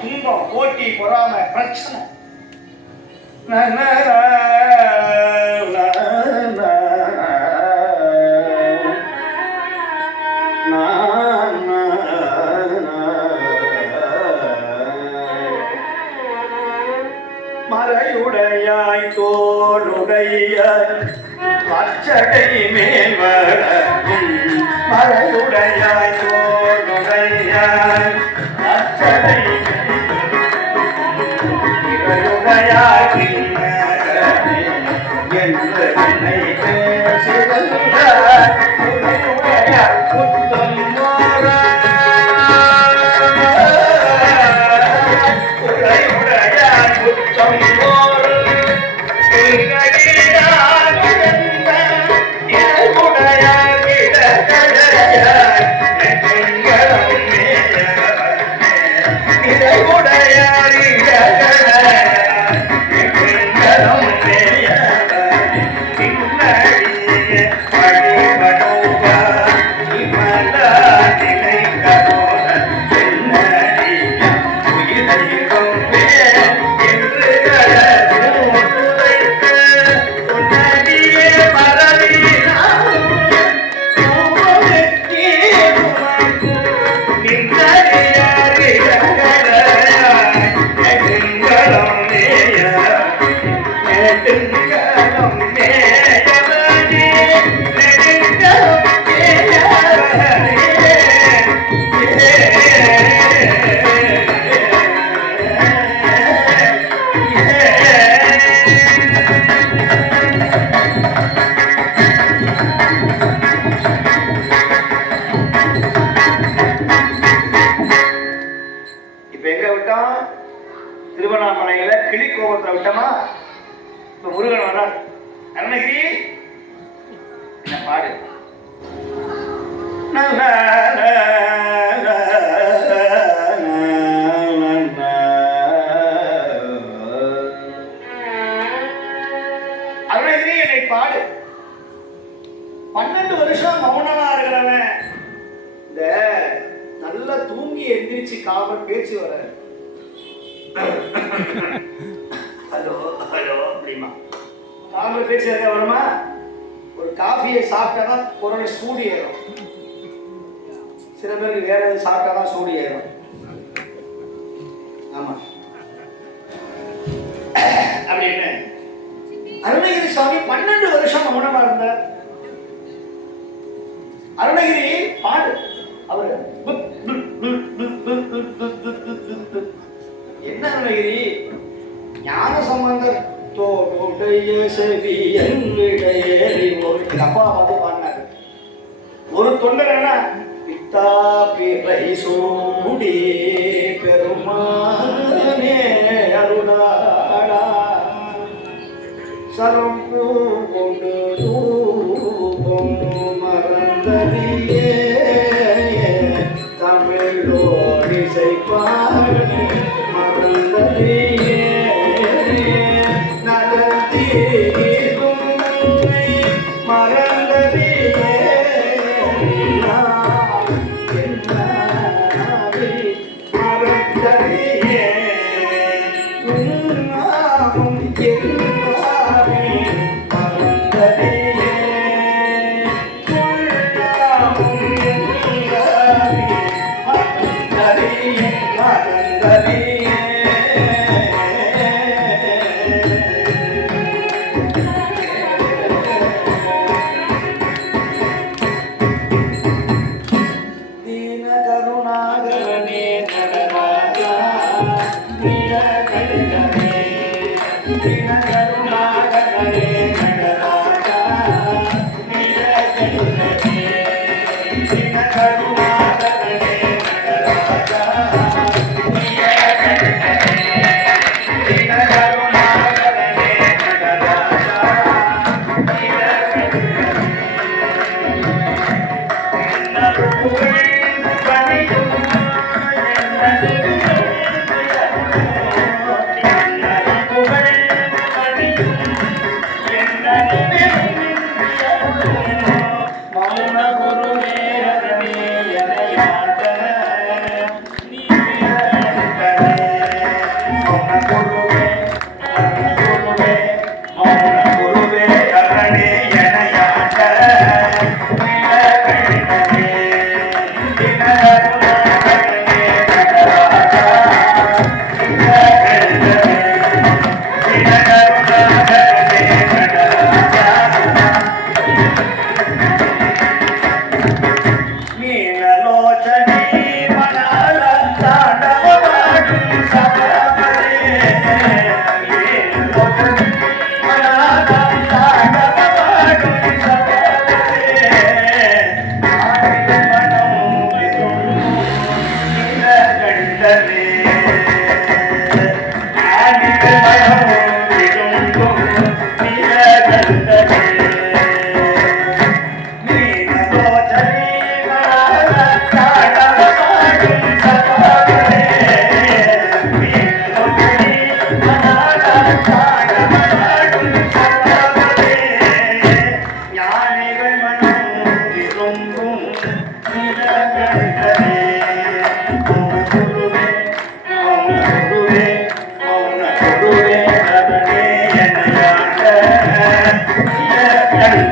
துன்பம் போட்டி பொறாம பிரச்சனை. மறையுடையாய் தோளுடைய அச்சடை மேல் வரவும் மறையுடையாய் தோளுடைய அச்சடை மறையுடையாய் என்று vai ஹலோ ஹலோ அப்படிமா. காவல் பேச்சு வருமா? ஒரு காஃபியை சாப்பிட்டா தான் குரல் சூடி ஏறும் சில பேருக்கு வேற எதுவும் சாப்பிட்டா தான் சூடி ஏறும் ஆமா அப்படின்னு அருணகிரி சுவாமி பன்னெண்டு வருஷம் மௌனமா இருந்தார். அருணகிரி பாடு. அவர் என்ன அருணகிரி ஞான சம்பந்தத்தோடைய செவி செவியன் ஒரு அப்பா வந்து பாடினாரு. ஒரு தொண்டர் என்ன? பித்தா பிறை சூடி பெருமானே அருணாடா சரம் கொண்டு ரூபம் மறந்ததியே தமிழோடிசை பாடு I'll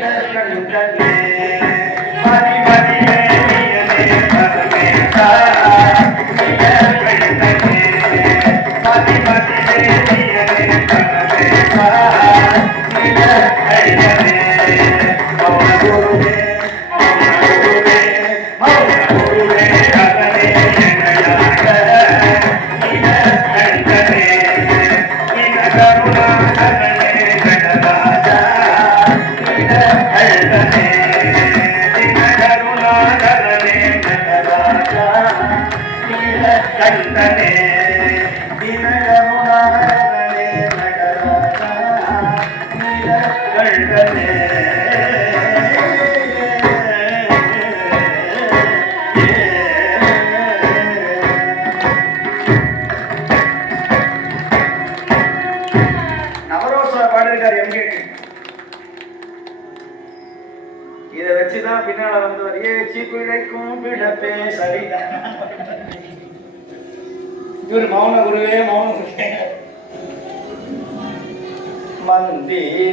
நீல கண்டனே நீல கருணாகரனே ஜகராஜா கண்டனே இதை வச்சுதான் பின்னால வந்து வரையே சீப்பிழைக்கும் பிழப்பே சரிதான். இவர் மௌன குருவே மௌன குருவே. மந்திரமாவது.